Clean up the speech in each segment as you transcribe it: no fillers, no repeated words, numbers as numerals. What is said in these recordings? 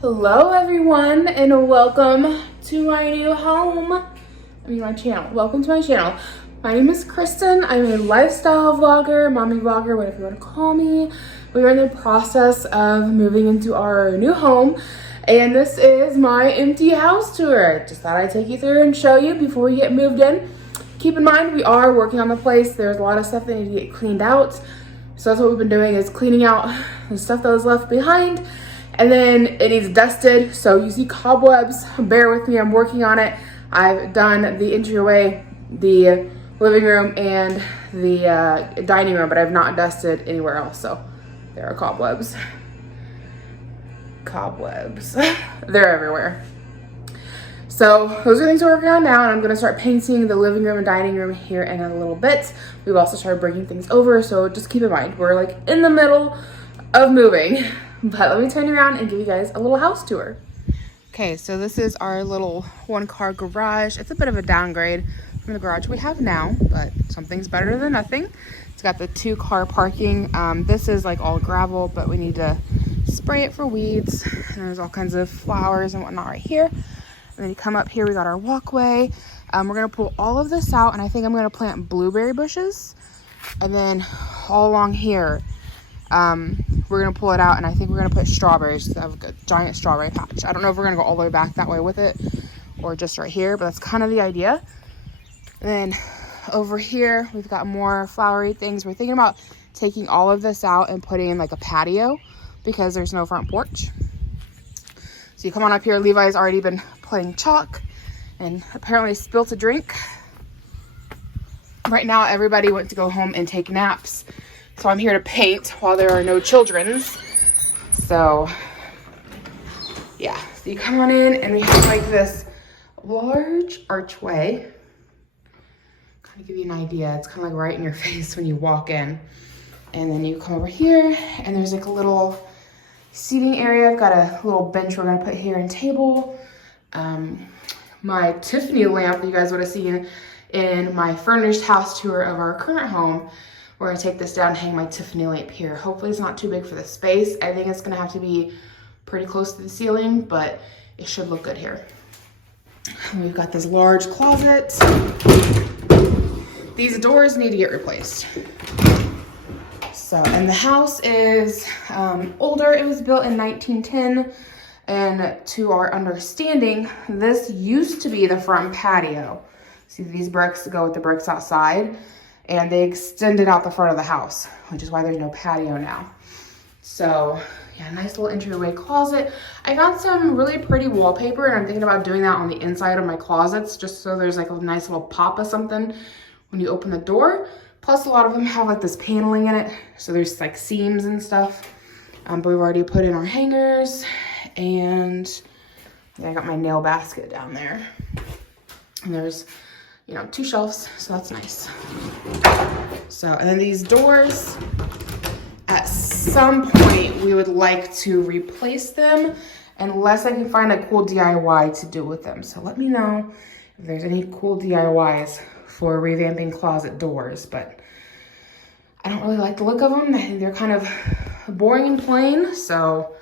Hello everyone and welcome to my new home. My channel. Welcome to my channel. My name is Cristin. I'm a lifestyle vlogger, mommy vlogger, whatever you want to call me. We are in the process of moving into our new home and this is my empty house tour. Just thought I'd take you through and show you before we get moved in. Keep in mind we are working on the place. There's a lot of stuff that needs to get cleaned out. So that's what we've been doing, is cleaning out the stuff that was left behind. And then it needs dusted, so you see cobwebs, bear with me, I'm working on it. I've done the entryway, the living room, and the dining room, but I've not dusted anywhere else, so there are cobwebs. Cobwebs, they're everywhere. So those are things we're working on now, and I'm gonna start painting the living room and dining room here in a little bit. We've also started bringing things over, so just keep in mind, we're like in the middle of moving. But let me turn you around and give you guys a little house tour. Okay, so this is our little one-car garage. It's a bit of a downgrade from the garage we have now, but something's better than nothing. It's got the 2-car parking. This is like all gravel, but we need to spray it for weeds. And there's all kinds of flowers and whatnot right here. And then you come up here, we got our walkway. We're gonna pull all of this out, and I think I'm gonna plant blueberry bushes. And then all along here, we're gonna pull it out, and I think we're gonna put strawberries. I have a giant strawberry patch. I don't know if we're gonna go all the way back that way with it or just right here, but that's kind of the idea. And then over here we've got more flowery things. We're thinking about taking all of this out and putting in like a patio because there's no front porch. So you come on up here. Levi's already been playing chalk and apparently spilt a drink. Right now everybody went to go home and take naps, so I'm here to paint while there are no children's. So yeah, so you come on in and we have like this large archway. Kind of give you an idea. It's kind of like right in your face when you walk in. And then you come over here and there's like a little seating area. I've got a little bench we're gonna put here and table. My Tiffany lamp that you guys would have seen in my furnished house tour of our current home. We're gonna take this down and hang my Tiffany lamp here. Hopefully it's not too big for the space. I think it's gonna have to be pretty close to the ceiling, but it should look good here. And we've got this large closet. These doors need to get replaced. So, and the house is older. It was built in 1910. And to our understanding, this used to be the front patio. See, these bricks go with the bricks outside. And they extended out the front of the house, which is why there's no patio now. So yeah, nice little entryway closet. I got some really pretty wallpaper and I'm thinking about doing that on the inside of my closets, just so there's like a nice little pop of something when you open the door. Plus a lot of them have like this paneling in it, so there's like seams and stuff. But we've already put in our hangers, and yeah, I got my nail basket down there. And there's, you know, 2 shelves, so that's nice. So, and then these doors, at some point we would like to replace them unless I can find a cool DIY to do with them. So let me know if there's any cool DIYs for revamping closet doors, but I don't really like the look of them. I think they're kind of boring and plain, so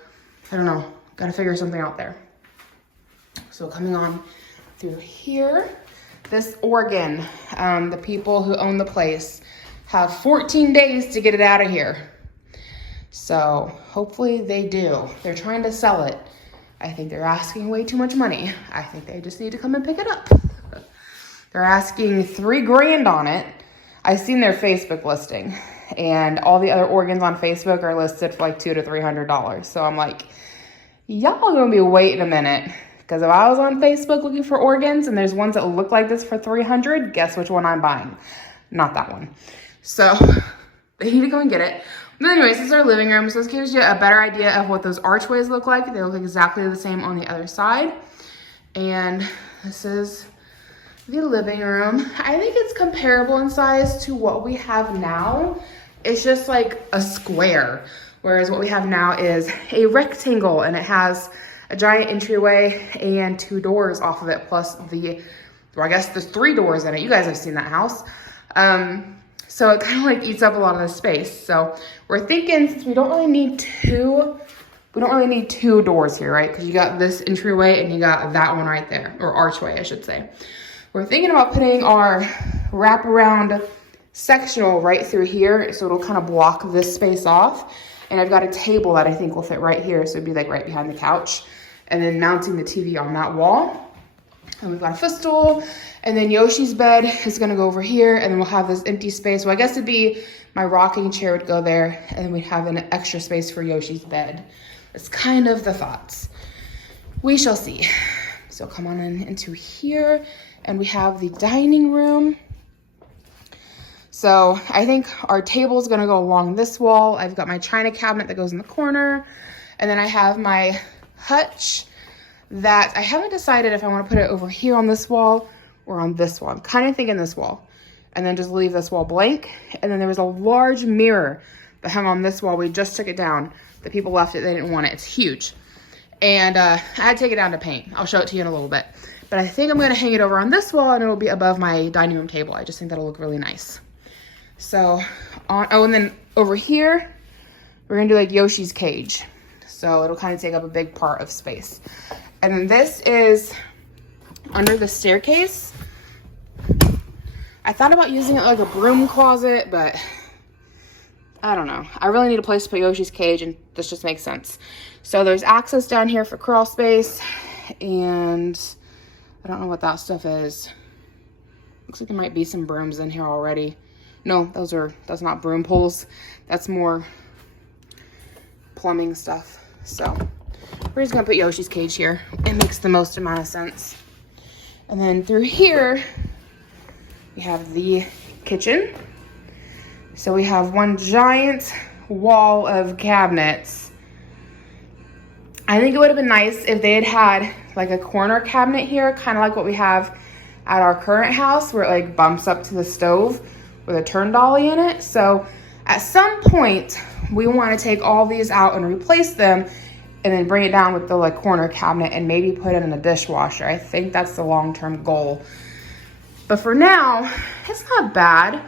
I don't know, gotta figure something out there. So coming on through here, this organ, the people who own the place have 14 days to get it out of here. So hopefully they do. They're trying to sell it. I think they're asking way too much money. I think they just need to come and pick it up. They're asking $3 grand on it. I've seen their Facebook listing, and all the other organs on Facebook are listed for like $200 to $300. So I'm like, y'all gonna be waiting a minute. Because if I was on Facebook looking for organs and there's ones that look like this for $300, guess which one I'm buying? Not that one. So they need to go and get it. But anyways, this is our living room. So this gives you a better idea of what those archways look like. They look exactly the same on the other side. And this is the living room. I think it's comparable in size to what we have now. It's just like a square. Whereas what we have now is a rectangle, and it has a giant entryway and 2 doors off of it, plus the, well, I guess there's 3 doors in it. You guys have seen that house. So it kind of like eats up a lot of the space. So we're thinking, since we don't really need 2 we don't really need 2 doors here, right? Because you got this entryway and you got that one right there, or archway, I should say. We're thinking about putting our wraparound sectional right through here, so it'll kind of block this space off. And I've got a table that I think will fit right here, so it'd be like right behind the couch. And then mounting the TV on that wall. And we've got a footstool, and then Yoshi's bed is gonna go over here, and then we'll have this empty space. Well, I guess it'd be my rocking chair would go there, and then we'd have an extra space for Yoshi's bed. It's kind of the thoughts. We shall see. So come on into here, and we have the dining room. So I think our table is gonna go along this wall. I've got my china cabinet that goes in the corner, and then I have my hutch that I haven't decided if I want to put it over here on this wall or on this wall. I'm kind of thinking this wall, and then just leave this wall blank. And then there was a large mirror that hung on this wall. We just took it down. The people left it, they didn't want it. It's huge. And I had to take it down to paint. I'll show it to you in a little bit. But I think I'm gonna hang it over on this wall, and it'll be above my dining room table. I just think that'll look really nice. So, and then over here, we're gonna do like Yoshi's cage. So it'll kind of take up a big part of space. And then this is under the staircase. I thought about using it like a broom closet, but I don't know. I really need a place to put Yoshi's cage, and this just makes sense. So there's access down here for crawl space, and I don't know what that stuff is. Looks like there might be some brooms in here already. No, that's not broom poles. That's more plumbing stuff. So we're just gonna put Yoshi's cage here. It makes the most amount of sense. And then through here, we have the kitchen. So we have one giant wall of cabinets. I think it would have been nice if they had had like a corner cabinet here, kind of like what we have at our current house, where it like bumps up to the stove with a turn dolly in it. So at some point, we want to take all these out and replace them, and then bring it down with the like corner cabinet and maybe put it in the dishwasher. I think that's the long-term goal. But for now, it's not bad.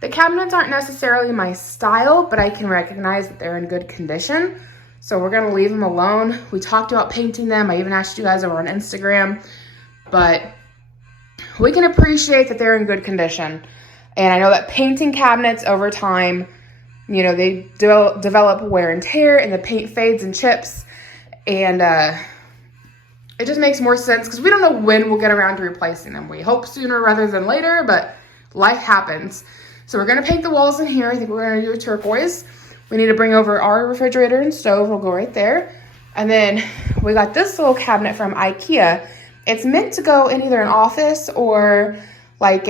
The cabinets aren't necessarily my style, but I can recognize that they're in good condition. So we're gonna leave them alone. We talked about painting them. I even asked you guys over on Instagram, but we can appreciate that they're in good condition. And I know that painting cabinets over time, you know, they develop wear and tear, and the paint fades and chips. And it just makes more sense because we don't know when we'll get around to replacing them. We hope sooner rather than later, but life happens. So we're gonna paint the walls in here. I think we're gonna do a turquoise. We need to bring over our refrigerator and stove. We'll go right there. And then we got this little cabinet from IKEA. It's meant to go in either an office or like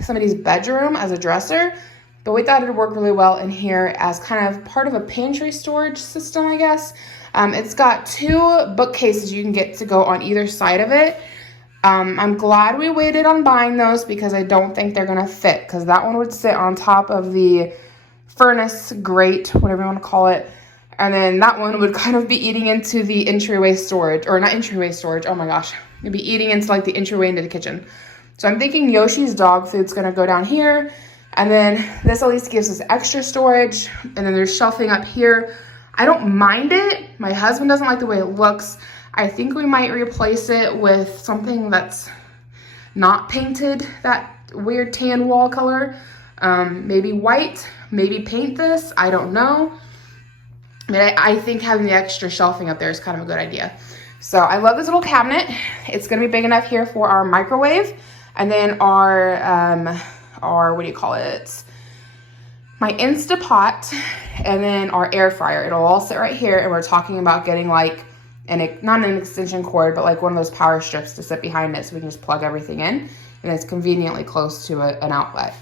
somebody's bedroom as a dresser, but we thought it'd work really well in here as kind of part of a pantry storage system, I guess. It's got 2 bookcases you can get to go on either side of it. I'm glad we waited on buying those because I don't think they're gonna fit, because that one would sit on top of the furnace grate, whatever you want to call it. And then that one would kind of be eating into the entryway storage, or not entryway storage, oh my gosh. It'd be eating into like the entryway into the kitchen. So I'm thinking Yoshi's dog food's gonna go down here. And then this at least gives us extra storage. And then there's shelving up here. I don't mind it. My husband doesn't like the way it looks. I think we might replace it with something that's not painted, that weird tan wall color. Maybe white, maybe paint this, I don't know. But I think having the extra shelving up there is kind of a good idea. So I love this little cabinet. It's gonna be big enough here for our microwave. And then our, what do you call it? My Instapot, and then our air fryer. It'll all sit right here, and we're talking about getting like, not an extension cord, but like one of those power strips to sit behind it so we can just plug everything in, and it's conveniently close to an outlet.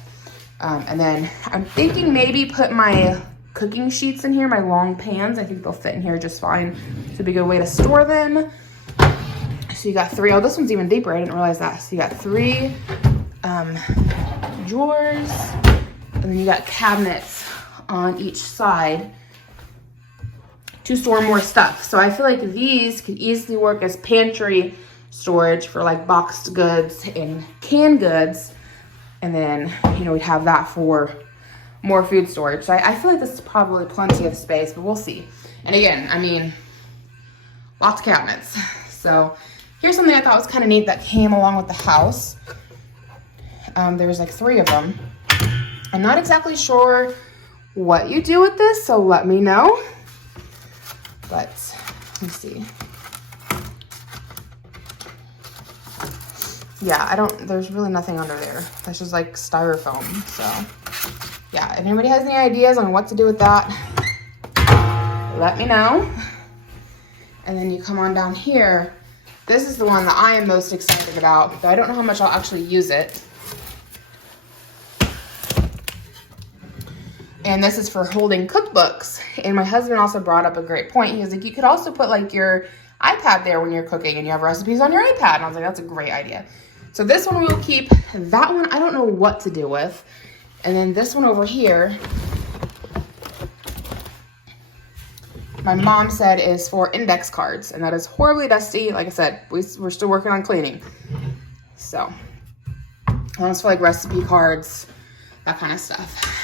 And then I'm thinking maybe put my cooking sheets in here, my long pans. I think they'll fit in here just fine. So it'd be a good way to store them. So you got 3, oh, this one's even deeper. I didn't realize that. So you got 3 drawers, and then you got cabinets on each side to store more stuff. So I feel like these could easily work as pantry storage for like boxed goods and canned goods. And then, you know, we'd have that for more food storage. So I feel like this is probably plenty of space, but we'll see. And again, I mean, lots of cabinets. So here's something I thought was kind of neat that came along with the house. There's like 3 of them. I'm not exactly sure what you do with this, so let me know. But let me see. Yeah, there's really nothing under there. That's just like styrofoam. So yeah, if anybody has any ideas on what to do with that, let me know. And then you come on down here. This is the one that I am most excited about, but I don't know how much I'll actually use it. And this is for holding cookbooks. And my husband also brought up a great point. He was like, you could also put like your iPad there when you're cooking and you have recipes on your iPad. And I was like, that's a great idea. So this one we will keep. That one, I don't know what to do with. And then this one over here, my mom said is for index cards. And that is horribly dusty. Like I said, we're still working on cleaning. So one's for like recipe cards, that kind of stuff.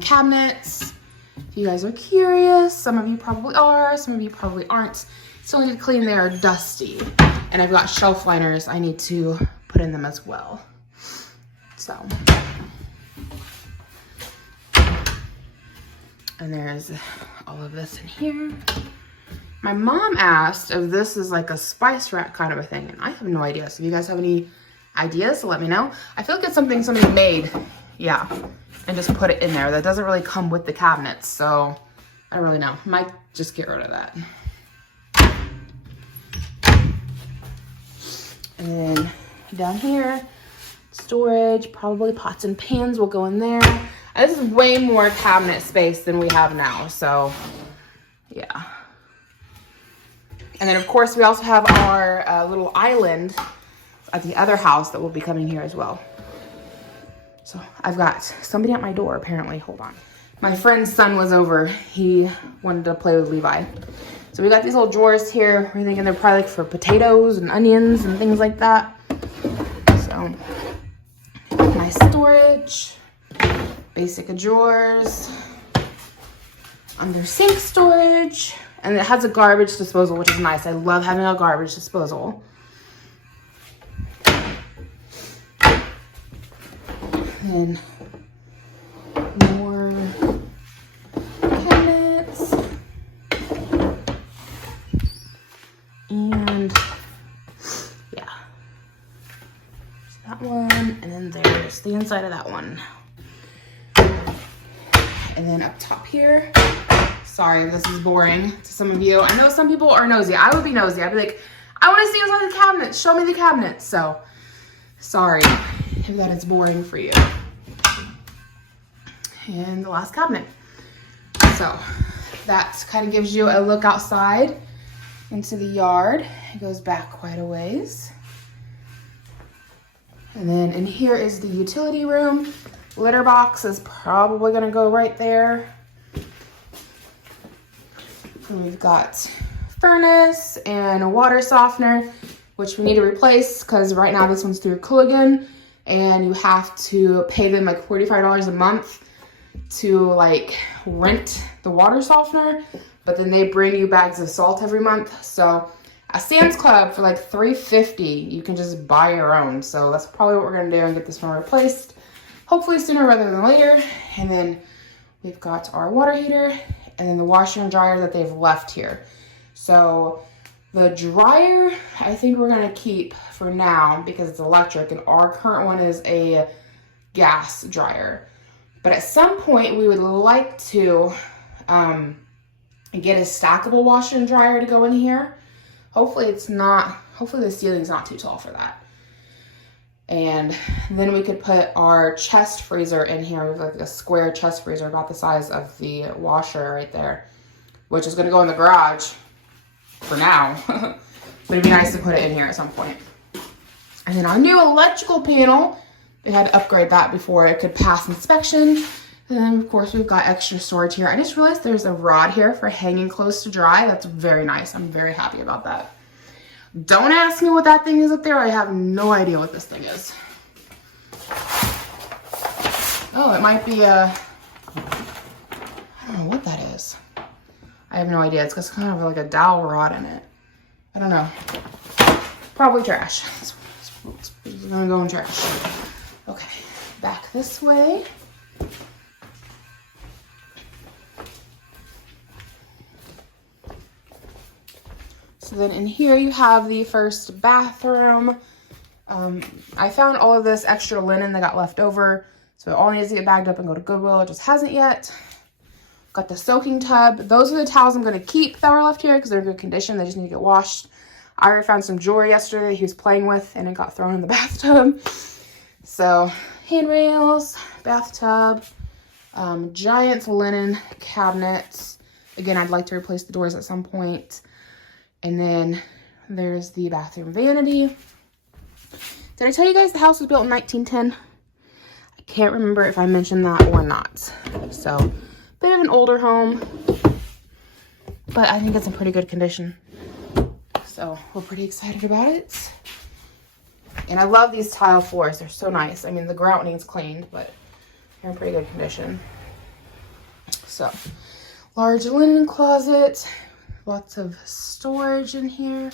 Cabinets, if you guys are curious, some of you probably are, some of you probably aren't. Still need to clean, they are dusty. And I've got shelf liners I need to put in them as well. So, and there's all of this in here. My mom asked if this is like a spice rack kind of a thing, and I have no idea. So if you guys have any ideas, let me know. I feel like it's something somebody made, yeah, and just put it in there. That doesn't really come with the cabinets, so I don't really know. Might just get rid of that. And then down here, storage, probably pots and pans will go in there. And this is way more cabinet space than we have now, so yeah. And then of course we also have our little island at the other house that will be coming here as well. So I've got somebody at my door apparently. Hold on. My friend's son was over. He wanted to play with Levi. So we got these little drawers here. We're thinking they're probably like for potatoes and onions and things like that. So my storage, basic drawers, under sink storage, and it has a garbage disposal, which is nice. I love having a garbage disposal. And more cabinets. And yeah. So that one, and then there's the inside of that one. And then up top here, sorry if this is boring to some of you. I know some people are nosy. I would be nosy. I'd be like, I want to see what's on the cabinets. Show me the cabinets. So sorry if that is boring for you. And the last cabinet. So that kind of gives you a look outside into the yard. It goes back quite a ways. And then in here is the utility room. Litter box is probably gonna go right there. And we've got furnace and a water softener, which we need to replace because right now this one's through Cooligan and you have to pay them like $45 a month to like rent the water softener, but then they bring you bags of salt every month. So at Sam's Club for like $3.50, you can just buy your own. So that's probably what we're gonna do and get this one replaced. Hopefully sooner rather than later. And then we've got our water heater and then the washer and dryer that they've left here. So the dryer, I think we're gonna keep for now because it's electric and our current one is a gas dryer. But at some point we would like to get a stackable washer and dryer to go in here. Hopefully the ceiling's not too tall for that. And then we could put our chest freezer in here. We have like a square chest freezer about the size of the washer right there, which is gonna go in the garage for now. But it'd be nice to put it in here at some point. And then our new electrical panel, they had to upgrade that before it could pass inspection. And then of course we've got extra storage here. I just realized there's a rod here for hanging clothes to dry. That's very nice. I'm very happy about that. Don't ask me what that thing is up there. I have no idea what this thing is. Oh, it might be a, I don't know what that is. I have no idea. It's got kind of like a dowel rod in it. I don't know. Probably trash. It's gonna go in trash. Okay, back this way. So then in here you have the first bathroom. I found all of this extra linen that got left over. So it all needs to get bagged up and go to Goodwill. It just hasn't yet. Got the soaking tub. Those are the towels I'm going to keep that were left here because they're in good condition. They just need to get washed. I already found some jewelry yesterday he was playing with and it got thrown in the bathtub. So handrails, bathtub, giant linen cabinets. Again, I'd like to replace the doors at some point. And then there's the bathroom vanity. Did I tell you guys the house was built in 1910? I can't remember if I mentioned that or not. So, bit of an older home, but I think it's in pretty good condition. So, we're pretty excited about it. And I love these tile floors. They're so nice. I mean, the grout needs cleaned, but they're in pretty good condition. So, large linen closet. Lots of storage in here.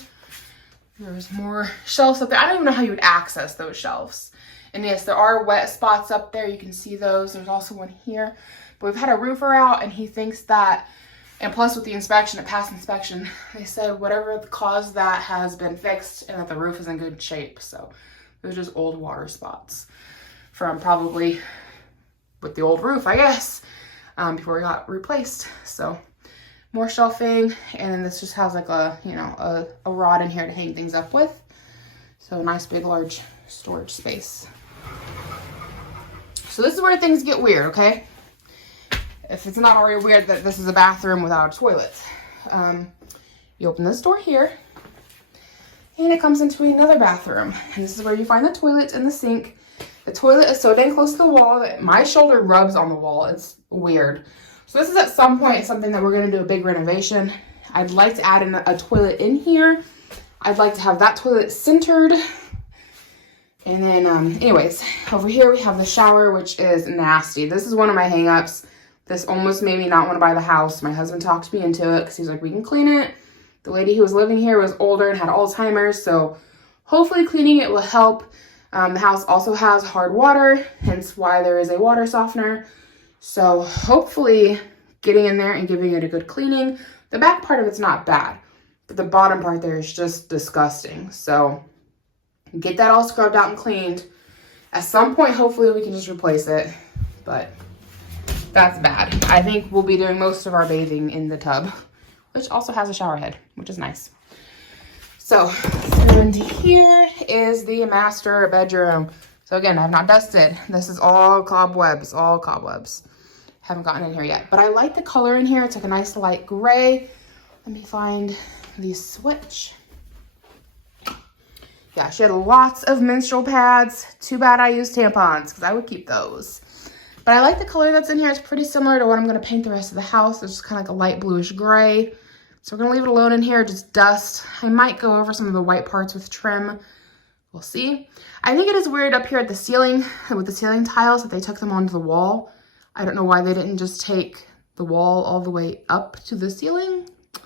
There's more shelves up there. I don't even know how you would access those shelves. And yes, there are wet spots up there. You can see those. There's also one here. But we've had a roofer out and he thinks that, and plus with the inspection, it passed inspection, they said whatever caused that has been fixed and that the roof is in good shape. So those are just old water spots from probably with the old roof, I guess, before it got replaced. So more shelving, and then this just has like a, you know, a rod in here to hang things up with. So a nice big large storage space. So this is where things get weird, okay? If it's not already weird that this is a bathroom without a toilet. You open this door here, and it comes into another bathroom. And this is where you find the toilet and the sink. The toilet is so dang close to the wall that my shoulder rubs on the wall. It's weird. So this is at some point something that we're going to do a big renovation. I'd like to add in a toilet in here. I'd like to have that toilet centered. And then, anyways, over here we have the shower, which is nasty. This is one of my hang-ups. This almost made me not want to buy the house. My husband talked me into it because he's like, we can clean it. The lady who was living here was older and had Alzheimer's, so hopefully cleaning it will help. The house also has hard water, hence why there is a water softener. So hopefully getting in there and giving it a good cleaning. The back part of it's not bad, but the bottom part there is just disgusting. So get that all scrubbed out and cleaned. At some point, hopefully we can just replace it, but that's bad. I think we'll be doing most of our bathing in the tub, which also has a shower head, which is nice. So into here is the master bedroom. So again, I've not dusted. This is all cobwebs, all cobwebs. Haven't gotten in here yet, but I like the color in here. It's like a nice light gray. Let me find the switch. Yeah, she had lots of menstrual pads. Too bad I used tampons because I would keep those. But I like the color that's in here. It's pretty similar to what I'm going to paint the rest of the house. It's just kind of like a light bluish gray. So we're going to leave it alone in here, just dust. I might go over some of the white parts with trim. We'll see. I think it is weird up here at the ceiling, with the ceiling tiles, that they took them onto the wall. I don't know why they didn't just take the wall all the way up to the ceiling. I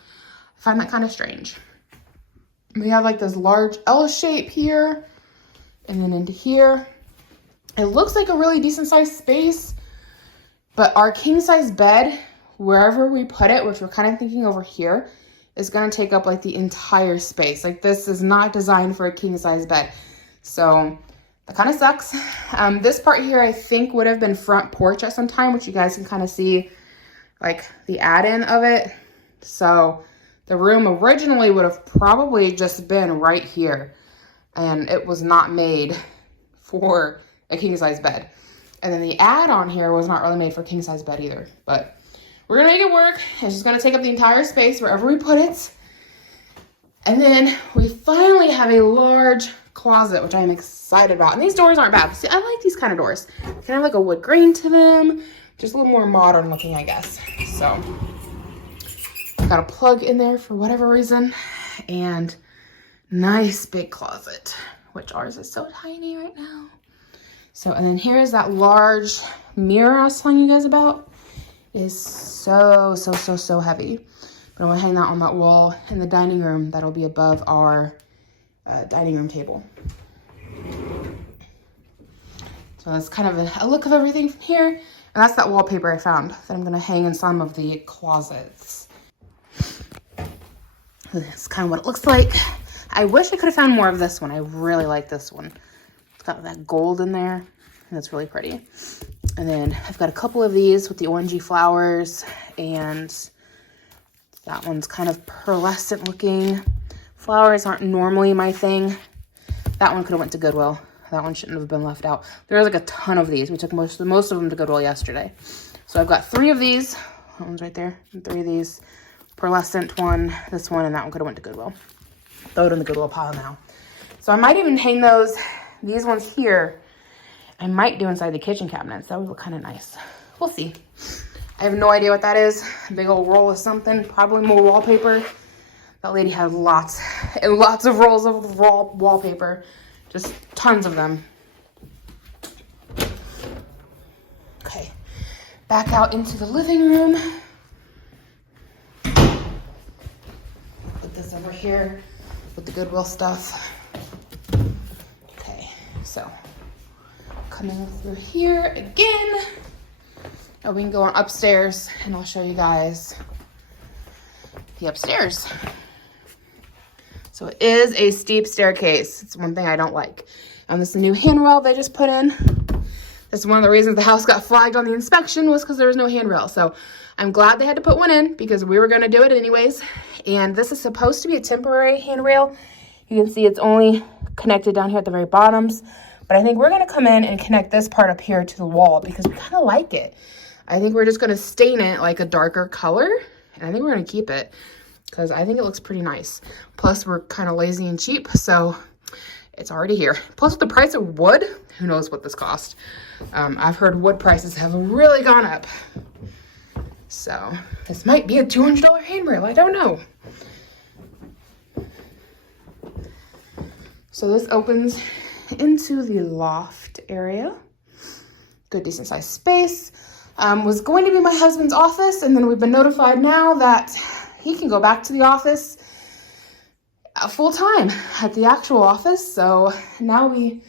find that kind of strange. We have like this large L shape here, and then into here. It looks like a really decent sized space, but our king size bed, wherever we put it, which we're kind of thinking over here, is going to take up like the entire space. Like this is not designed for a king size bed. So that kind of sucks. This part here, I think would have been front porch at some time, which you guys can kind of see like the add-in of it. So the room originally would have probably just been right here, and it was not made for a king size bed. And then the add-on here was not really made for a king size bed either, but we're gonna make it work. It's just gonna take up the entire space wherever we put it. And then we finally have a large closet, which I'm excited about. And these doors aren't bad. See, I like these kind of doors. Kind of have like a wood grain to them. Just a little more modern looking, I guess. So got a plug in there for whatever reason. And nice big closet, which ours is so tiny right now. So, and then here's that large mirror I was telling you guys about. It is so heavy. But I'm gonna hang that on that wall in the dining room. That'll be above our dining room table. So that's kind of a look of everything from here. And that's that wallpaper I found that I'm gonna hang in some of the closets. That's kind of what it looks like. I wish I could have found more of this one. I really like this one. It's got that gold in there, and it's really pretty. And then I've got a couple of these with the orangey flowers, and that one's kind of pearlescent looking. Flowers aren't normally my thing. That one could have went to Goodwill. That one shouldn't have been left out. There's like a ton of these. We took most of them to Goodwill yesterday. So I've got 3 of these. That one's right there. And 3 of these. Pearlescent one, this one, and that one could have went to Goodwill. Throw it in the Goodwill pile now. So I might even hang these ones here. I might do inside the kitchen cabinets. That would look kind of nice. We'll see. I have no idea what that is. A big old roll of something. Probably more wallpaper. That lady had lots and lots of rolls of raw wallpaper. Just tons of them. Okay. Back out into the living room. Put this over here with the Goodwill stuff. Okay, so coming through here again. Now we can go on upstairs and I'll show you guys the upstairs. So it is a steep staircase. It's one thing I don't like. This is a new handrail they just put in. That's one of the reasons the house got flagged on the inspection, was because there was no handrail. So I'm glad they had to put one in because we were going to do it anyways. And this is supposed to be a temporary handrail. You can see it's only connected down here at the very bottoms. But I think we're going to come in and connect this part up here to the wall because we kind of like it. I think we're just going to stain it like a darker color. And I think we're going to keep it because I think it looks pretty nice. Plus, we're kind of lazy and cheap, so it's already here. Plus, with the price of wood, who knows what this cost. I've heard wood prices have really gone up. So this might be a $200 handrail. I don't know. So this opens into the loft area. Good, decent sized space. Was going to be my husband's office, and then we've been notified now that he can go back to the office full time at the actual office. So now he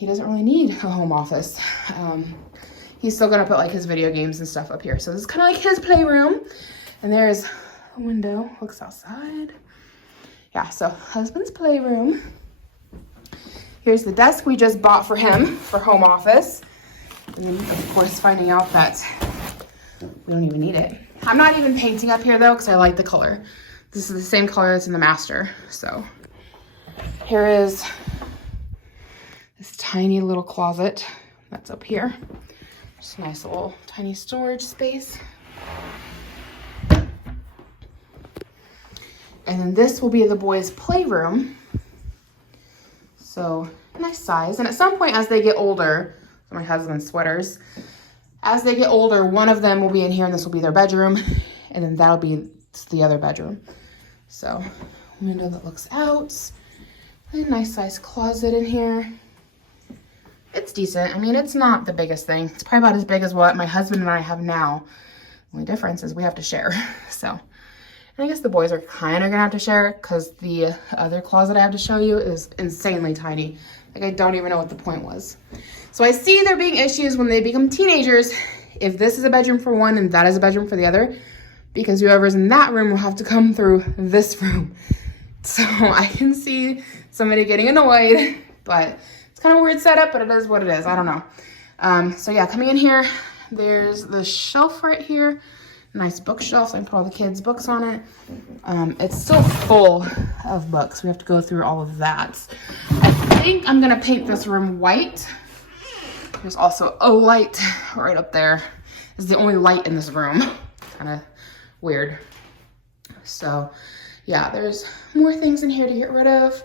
doesn't really need a home office. He's still gonna put like his video games and stuff up here. So this is kind of like his playroom. And there's a window, looks outside. Yeah, so husband's playroom. Here's the desk we just bought for him for home office. And then of course finding out that we don't even need it. I'm not even painting up here though, because I like the color. This is the same color that's in the master. So here is this tiny little closet that's up here. Just a nice little tiny storage space. And then this will be the boys' playroom. So nice size. And at some point as they get older, my husband's sweaters, as they get older, one of them will be in here and this will be their bedroom. And then that'll be the other bedroom. So window that looks out. A nice size closet in here. It's decent. I mean, it's not the biggest thing. It's probably about as big as what my husband and I have now. The only difference is we have to share. So, and I guess the boys are kind of gonna have to share because the other closet I have to show you is insanely tiny. Like, I don't even know what the point was. So I see there being issues when they become teenagers if this is a bedroom for one and that is a bedroom for the other, because whoever's in that room will have to come through this room. So I can see somebody getting annoyed, but it's kind of a weird setup, but it is what it is. I don't know. So yeah, coming in here, there's the shelf right here. Nice bookshelf. So I can put all the kids' books on it. It's still full of books. We have to go through all of that. I think I'm gonna paint this room white. There's also a light right up there. This is the only light in this room. Kind of weird. So yeah, there's more things in here to get rid of.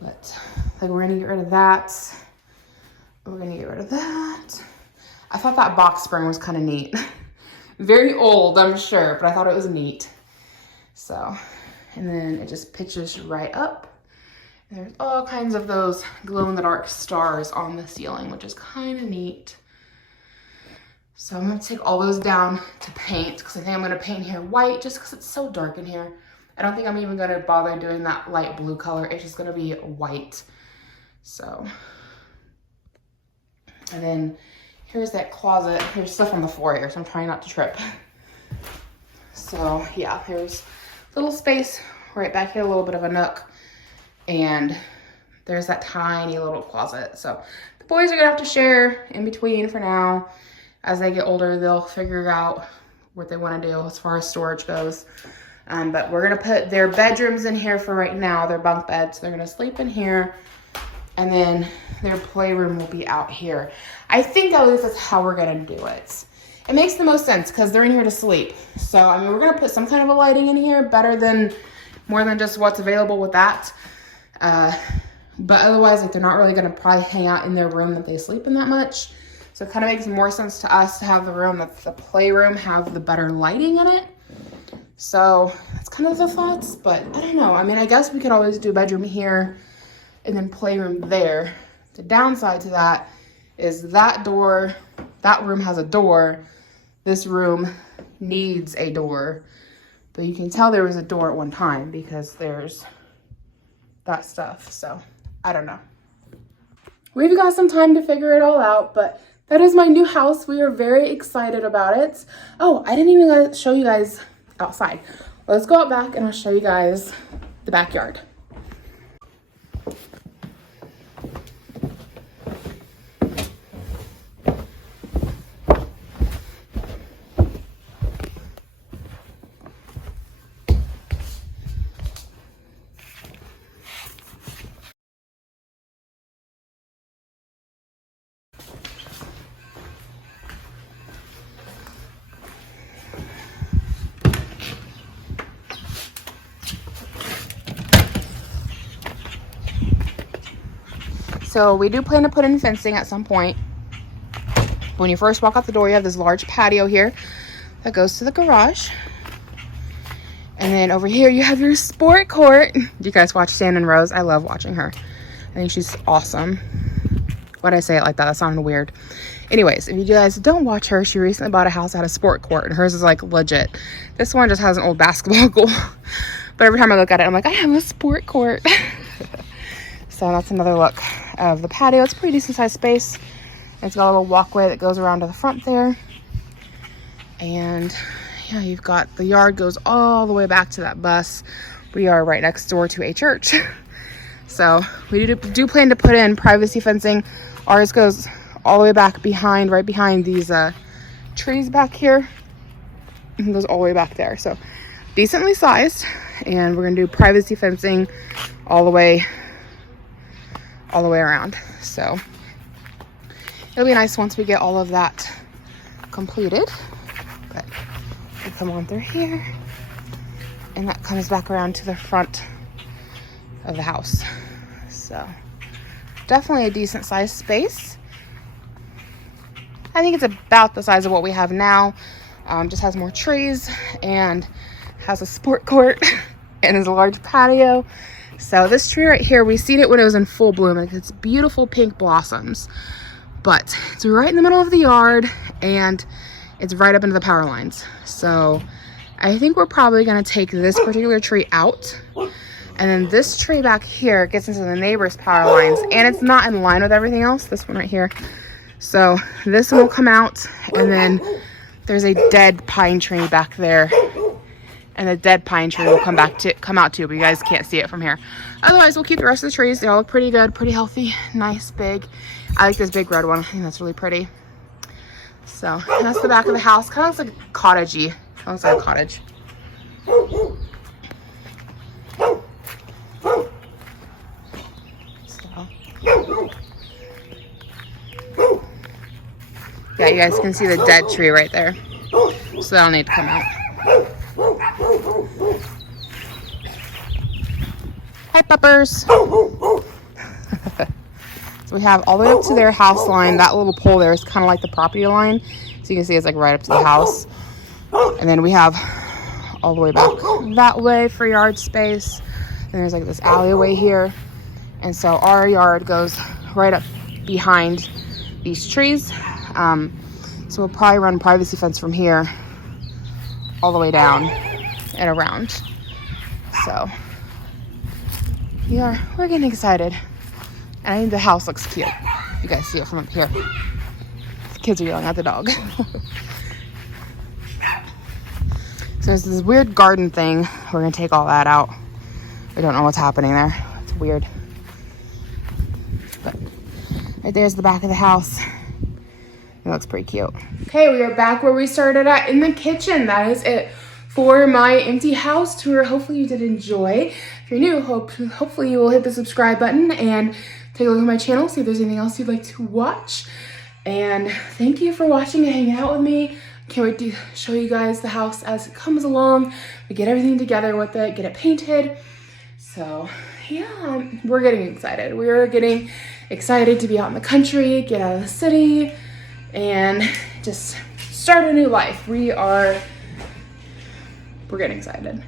But like, we're gonna get rid of that. We're gonna get rid of that. I thought that box spring was kind of neat. Very old, I'm sure, but I thought it was neat. So, and then it just pitches right up. There's all kinds of those glow-in-the-dark stars on the ceiling, which is kind of neat. So I'm gonna take all those down to paint because I think I'm gonna paint here white just because it's so dark in here. I don't think I'm even gonna bother doing that light blue color. It's just gonna be white. So, and then here's that closet. There's stuff on the floor here, so I'm trying not to trip. So yeah, there's a little space right back here, a little bit of a nook. And there's that tiny little closet. So the boys are gonna have to share in between for now. As they get older, they'll figure out what they want to do as far as storage goes. But we're gonna put their bedrooms in here for right now, their bunk beds. They're gonna sleep in here, and then their playroom will be out here. I think at least that's how we're gonna do it. It makes the most sense because they're in here to sleep. So, I mean, we're gonna put some kind of a lighting in here, more than just what's available with that. But otherwise, like, they're not really gonna probably hang out in their room that they sleep in that much. So it kind of makes more sense to us to have the room that's the playroom have the better lighting in it. So that's kind of the thoughts, but I don't know. I mean, I guess we could always do a bedroom here and then playroom there. The downside to that is that room has a door. This room needs a door, but you can tell there was a door at one time because there's that stuff. So I don't know. We've got some time to figure it all out, but that is my new house. We are very excited about it. Oh, I didn't even show you guys outside. Let's go out back and I'll show you guys the backyard. So we do plan to put in fencing at some point. When you first walk out the door, you have this large patio here that goes to the garage. And then over here, you have your sport court. Do you guys watch Shannon Rose? I love watching her. I think she's awesome. Why'd I say it like that? That sounded weird. Anyways, if you guys don't watch her, she recently bought a house that had a sport court, and hers is like legit. This one just has an old basketball goal. But every time I look at it, I'm like, I have a sport court. So that's another look of the patio. It's a pretty decent sized space. It's got a little walkway that goes around to the front there. And yeah, you've got the yard goes all the way back to that bus. We are right next door to a church. So we do plan to put in privacy fencing. Ours goes all the way back right behind these trees back here. It goes all the way back there. So decently sized. And we're gonna do privacy fencing all the way around. So it'll be nice once we get all of that completed. But we come on through here and that comes back around to the front of the house. So definitely a decent sized space. I think it's about the size of what we have now. Just has more trees and has a sport court and is a large patio. So this tree right here, we seen it when it was in full bloom. Like, it's beautiful pink blossoms, but it's right in the middle of the yard and it's right up into the power lines. So I think we're probably gonna take this particular tree out, and then this tree back here gets into the neighbor's power lines, and it's not in line with everything else, this one right here. So this one will come out, and then there's a dead pine tree back there. And the dead pine tree will come out too, but you guys can't see it from here. Otherwise, we'll keep the rest of the trees. They all look pretty good, pretty healthy, nice, big. I like this big red one. I think that's really pretty. So that's the back of the house. Kind of looks like cottagey. It looks like a cottage. So. Yeah, you guys can see the dead tree right there. So that'll need to come out. Hi, puppers. So we have all the way up to their house line. That little pole there is kind of like the property line. So you can see it's like right up to the house. And then we have all the way back that way for yard space. And there's like this alleyway here. And so our yard goes right up behind these trees. So we'll probably run privacy fence from here all the way down and around. So we're getting excited. And I think the house looks cute. You guys see it from up here. The kids are yelling at the dog. So there's this weird garden thing. We're gonna take all that out. We don't know what's happening there. It's weird. But right there's the back of the house. It looks pretty cute. Okay, we are back where we started at in the kitchen. That is it for my empty house tour. Hopefully you did enjoy. If you're new, hopefully you will hit the subscribe button and take a look at my channel, see if there's anything else you'd like to watch. And thank you for watching and hanging out with me. Can't wait to show you guys the house as it comes along. We get everything together with it, get it painted. So yeah, we're getting excited. We're getting excited to be out in the country, get out of the city, and just start a new life. We're getting excited.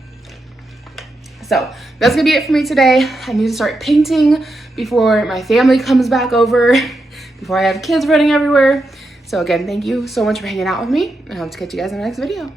So that's gonna be it for me today. I need to start painting before my family comes back over, before I have kids running everywhere. So again, thank you so much for hanging out with me, and I hope to catch you guys in the next video.